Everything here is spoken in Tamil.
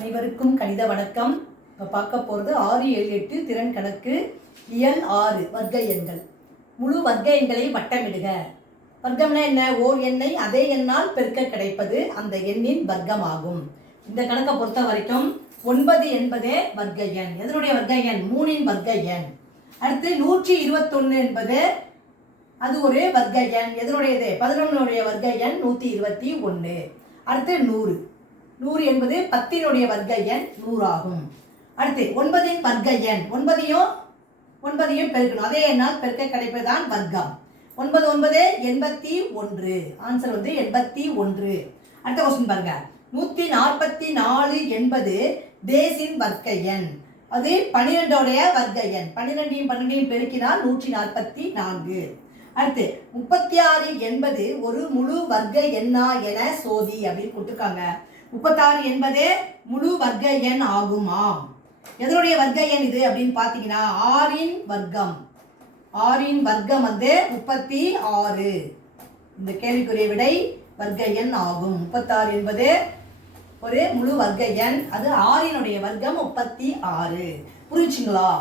அனைவருக்கும் கணித வணக்கம். இப்போ பார்க்க போகிறது ஆறு ஏழு எட்டு திறன் கணக்கு இயல் ஆறு வர்க்க எண்கள். முழு வர்க்க எண்களை வட்டமிடுக. வர்க்கம்னா என்ன? ஓர் எண்ணை அதே எண்ணால் பெருக்க கிடைப்பது அந்த எண்ணின் வர்க்கமாகும். இந்த கணக்கை பொறுத்த வரைக்கும் ஒன்பது என்பதே வர்க்க எண். எதனுடைய வர்க்க எண்? மூணின் வர்க்க எண். அடுத்து நூற்றி இருபத்தொன்று என்பது அது ஒரு வர்க்க எண். எதனுடையது? பதினொன்னுடைய வர்க்க எண் நூற்றி இருபத்தி ஒன்று அடுத்து நூறு. நூறு என்பது பத்தினுடைய வர்க்க எண் நூறாகும். அடுத்து ஒன்பதின் வர்க்க எண். ஒன்பதையும் ஒன்பதையும் பெருக்கணும். அதே எண்ணால் பெருக்க கிடைப்பதுதான் வர்க்கம். ஒன்பது ஒன்பது எண்பத்தி ஒன்று. ஆன்சர் வந்து எண்பத்தி ஒன்று. அடுத்த கொஸ்டின் பாருங்க. நூற்றி நாற்பத்தி நாலு என்பது தேசின் வர்க்க எண். அது பன்னிரெண்டோடைய வர்க்க எண். பன்னிரெண்டையும் பன்னெண்டையும் பெருக்கினால் நூற்றி நாற்பத்தி நான்கு. அடுத்து முப்பத்தி ஆறு என்பது ஒரு முழு வர்க்க எண்ணா என சோதி அப்படின்னு கொடுத்துருக்காங்க. முப்பத்தாறு என்பது முழு வர்க்க எண் ஆகுமாம். எதனுடைய வர்க்க எண் இது அப்படின்னு பார்த்தீங்கன்னா ஆறின் வர்க்கம். ஆறின் வர்க்கம் வந்து முப்பத்தி ஆறு. இந்த கேள்விக்குரிய விடை வர்க்க எண் ஆகும். முப்பத்தாறு என்பது ஒரு முழு வர்க்க எண். அது ஆறினுடைய வர்க்கம் முப்பத்தி ஆறு. புரிஞ்சுங்களா?